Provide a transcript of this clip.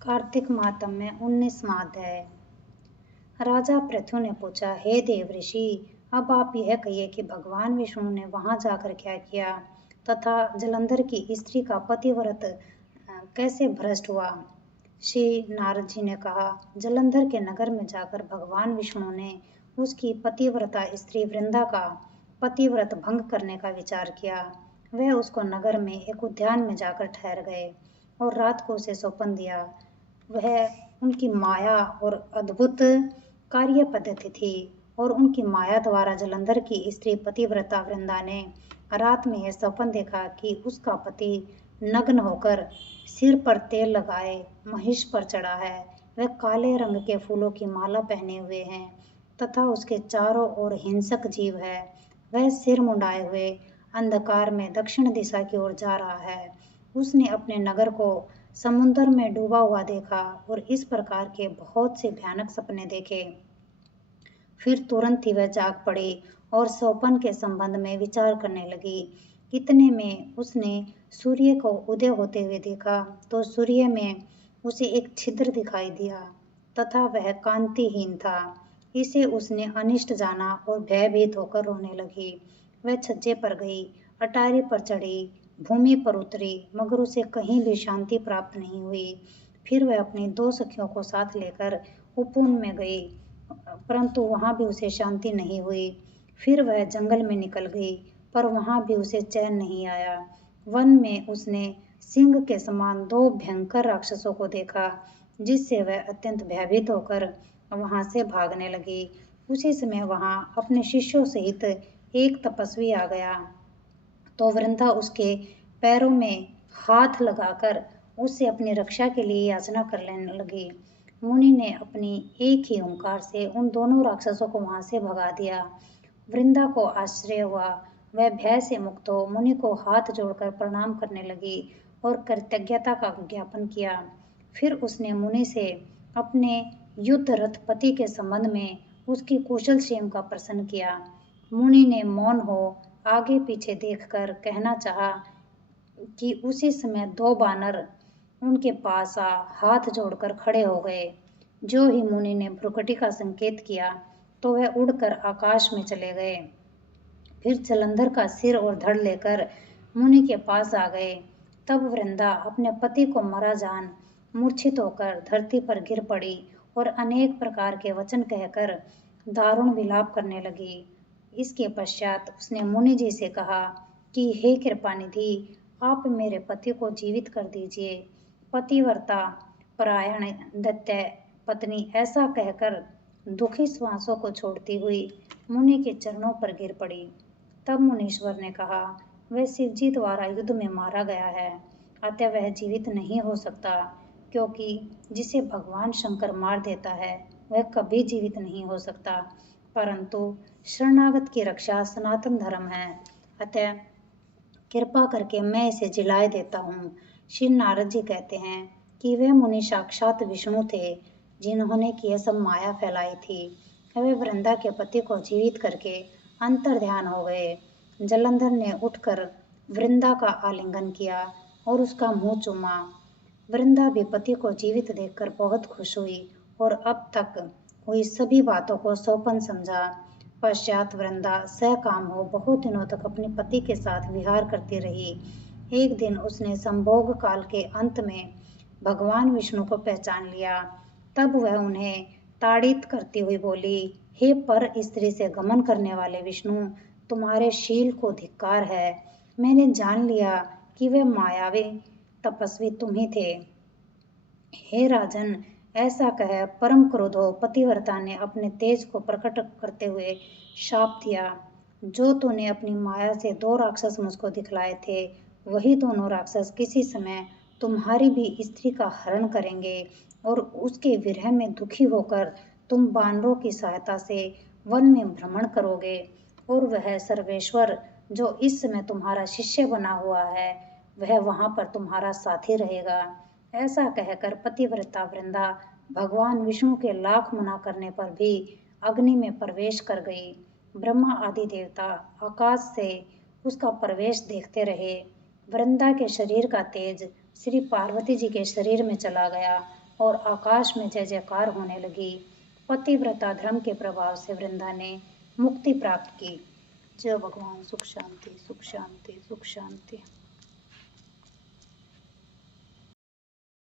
कार्तिक मातम में 19वां अध्याय। राजा पृथु ने पूछा, हे देव ऋषि, अब आप यह कहिए कि भगवान विष्णु ने वहां जाकर क्या किया तथा जलंधर की स्त्री का पतिव्रत कैसे भ्रष्ट हुआ। श्री नारद जी ने कहा, जलंधर के नगर में जाकर भगवान विष्णु ने उसकी पतिव्रता स्त्री वृंदा का पतिव्रत भंग करने का विचार किया। वह उसको नगर में एक उद्यान में जाकर ठहर गए और रात को उसे सौंपन दिया। वह उनकी माया और अद्भुत कार्य पद्धति थी और उनकी माया द्वारा जलंधर की स्त्री पतिव्रता वृंदा ने रात में यह सपन देखा कि उसका पति नग्न होकर सिर पर तेल लगाए महिष पर चढ़ा है। वह काले रंग के फूलों की माला पहने हुए हैं तथा उसके चारों ओर हिंसक जीव है। वह सिर मुंडाए हुए अंधकार में दक्षिण दिशा की ओर जा रहा है। उसने अपने नगर को समुद्र में डूबा हुआ देखा और इस प्रकार के बहुत से भयानक सपने देखे। फिर तुरंत ही वह जाग पड़ी और स्वप्न के संबंध में विचार करने लगी। इतने में उसने सूर्य को उदय होते हुए देखा तो सूर्य में उसे एक छिद्र दिखाई दिया तथा वह कांतिहीन था। इसे उसने अनिष्ट जाना और भयभीत होकर रोने लगी। वह छज्जे पर गई, अटारी पर चढ़ी, भूमि पर उतरी, मगर उसे कहीं भी शांति प्राप्त नहीं हुई। फिर वह अपनी 2 सखियों को साथ लेकर उपवन में गई, परंतु वहां भी उसे शांति नहीं हुई। फिर वह जंगल में निकल गई, पर वहां भी उसे चैन नहीं आया। वन में उसने सिंह के समान 2 भयंकर राक्षसों को देखा, जिससे वह अत्यंत भयभीत होकर वहां से भागने लगी। उसी समय वहां अपने शिष्यों सहित एक तपस्वी आ गया तो वृंदा उसके पैरों में हाथ लगाकर उससे अपनी रक्षा के लिए याचना करने लगी। मुनि ने अपनी एक ही ओंकार से उन दोनों राक्षसों को वहां से भगा दिया। वृंदा को आश्चर्य हुआ। वह भय से मुक्त हो मुनि को हाथ जोड़कर प्रणाम करने लगी और कृतज्ञता का ज्ञापन किया। फिर उसने मुनि से अपने युद्ध रथ पति के संबंध में उसकी कुशल क्षेम का प्रश्न किया। मुनि ने मौन हो आगे पीछे देखकर कहना चाहा कि उसी समय 2 बानर उनके पास आ हाथ जोड़कर खड़े हो गए। जो ही मुनि ने भ्रुकुटी का संकेत किया तो वह उड़कर आकाश में चले गए। फिर जलंधर का सिर और धड़ लेकर मुनि के पास आ गए। तब वृंदा अपने पति को मरा जान मूर्छित होकर धरती पर गिर पड़ी और अनेक प्रकार के वचन कहकर दारुण विलाप करने लगी। इसके पश्चात उसने मुनि जी से कहा कि हे कृपानिधि, आप मेरे पति को जीवित कर दीजिए। पतिव्रता परायण दैत्य पत्नी ऐसा कहकर दुखी श्वासों को छोड़ती हुई मुनि के चरणों पर गिर पड़ी। तब मुनीश्वर ने कहा, वह शिवजी द्वारा युद्ध में मारा गया है, अतः वह जीवित नहीं हो सकता, क्योंकि जिसे भगवान शंकर मार देता है वह कभी जीवित नहीं हो सकता। परंतु शरणागत की रक्षा सनातन धर्म है, अतः कृपा करके मैं इसे जिलाए देता हूँ। श्री नारद जी कहते हैं कि वे मुनि साक्षात विष्णु थे, जिन्होंने कि यह सब माया फैलाई थी। वे वृंदा के पति को जीवित करके अंतर्ध्यान हो गए। जलंधर ने उठकर वृंदा का आलिंगन किया और उसका मुंह चूमा। वृंदा भी पति को जीवित देखकर बहुत खुश हुई और अब तक हुई सभी बातों को सोपन समझा। पश्चात वृंदा सहकाम हो बहुत दिनों तक अपने पति के साथ विहार करती रही। एक दिन उसने संभोग काल के अंत में भगवान विष्णु को पहचान लिया। तब वह उन्हें ताड़ित करती हुई बोली, हे पर स्त्री से गमन करने वाले विष्णु, तुम्हारे शील को धिक्कार है। मैंने जान लिया कि वे मायावी तपस्वी तुम ही थे। हे राजन, ऐसा कह परम क्रोध हो पतिव्रता ने अपने तेज को प्रकट करते हुए शाप दिया। जो तूने अपनी माया से 2 राक्षस मुझको दिखलाए थे, वही दोनों राक्षस किसी समय तुम्हारी भी स्त्री का हरण करेंगे और उसके विरह में दुखी होकर तुम बानरों की सहायता से वन में भ्रमण करोगे और वह सर्वेश्वर जो इस समय तुम्हारा शिष्य बना हुआ है, वह वहां पर तुम्हारा साथी रहेगा। ऐसा कहकर पतिव्रता वृंदा भगवान विष्णु के लाख मना करने पर भी अग्नि में प्रवेश कर गई। ब्रह्मा आदि देवता आकाश से उसका प्रवेश देखते रहे। वृंदा के शरीर का तेज श्री पार्वती जी के शरीर में चला गया और आकाश में जय जयकार होने लगी। पतिव्रता धर्म के प्रभाव से वृंदा ने मुक्ति प्राप्त की। जय भगवान। सुख शांति, सुख शांति, सुख शांति।